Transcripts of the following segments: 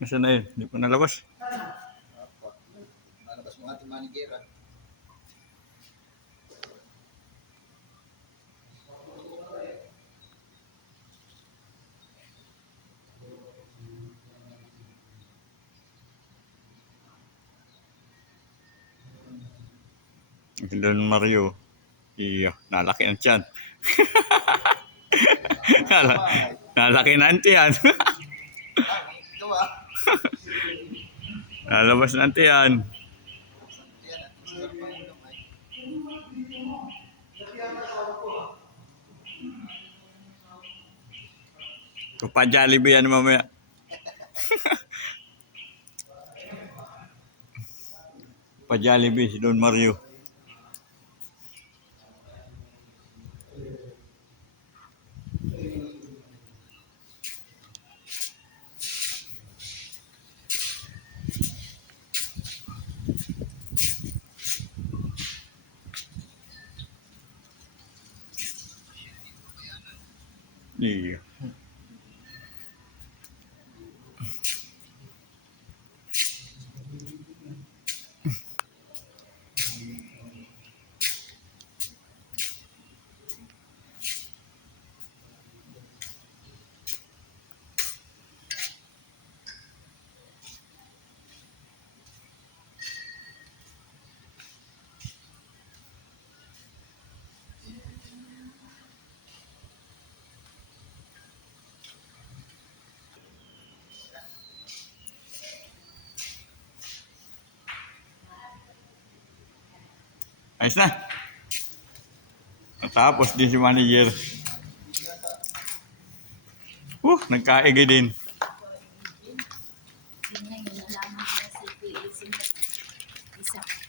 Nasaan na yun? Hindi pa nalabas. Nalabas mo ating manigera. Don Mario. Iyo, nalaki ang tiyan. Nalaki na ang tiyan. Ito ah. Nalabas na ang tiyan. Yan at sarap ang ulam ay. Pa Jollibee yan mamaya. Pa Jollibee si Don Mario. Iya. Ayos na. Natapos din si manager. Nagkaigi din.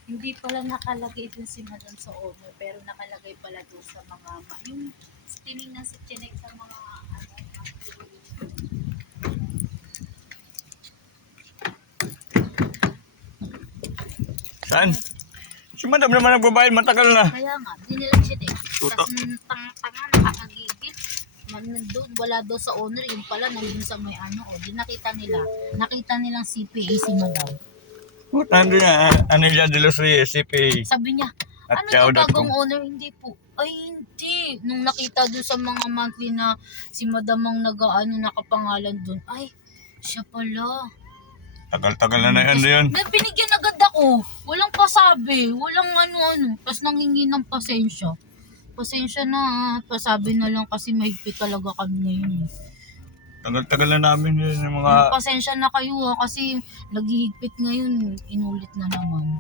Hindi pala nakalagay dun si Madam sa owner, pero nakalagay pala dun sa mga, yung tinignan sa chinek sa mga Saan? Si Madam naman nagbabayad, matagal na. Kaya nga, di nila chinek. Tuto. Tapos tanga-tanga, nakakagigil. Doon, wala daw sa owner, yung pala nandun sa may ano, o di nakita nilang CPA si Madam. Nandun na, Anelia de los Reyes, CPA. Sabi niya, At ano to yahoo.com. bagong owner? Hindi po. Ay, hindi. Nung nakita doon sa mga monthly na si Madam ang nakapangalan doon, ay, siya pala. Tagal-tagal na yun. May binigyan agad ako. Walang pasabi. Walang ano-ano. Tapos nangingi ng pasensya. Pasensya na ha. Pasabi na lang kasi mahigpit talaga kami ngayon. Tagal-tagal na namin yun yung mga... Pasensya na kayo ha. Kasi naghihigpit ngayon. Inulit na naman.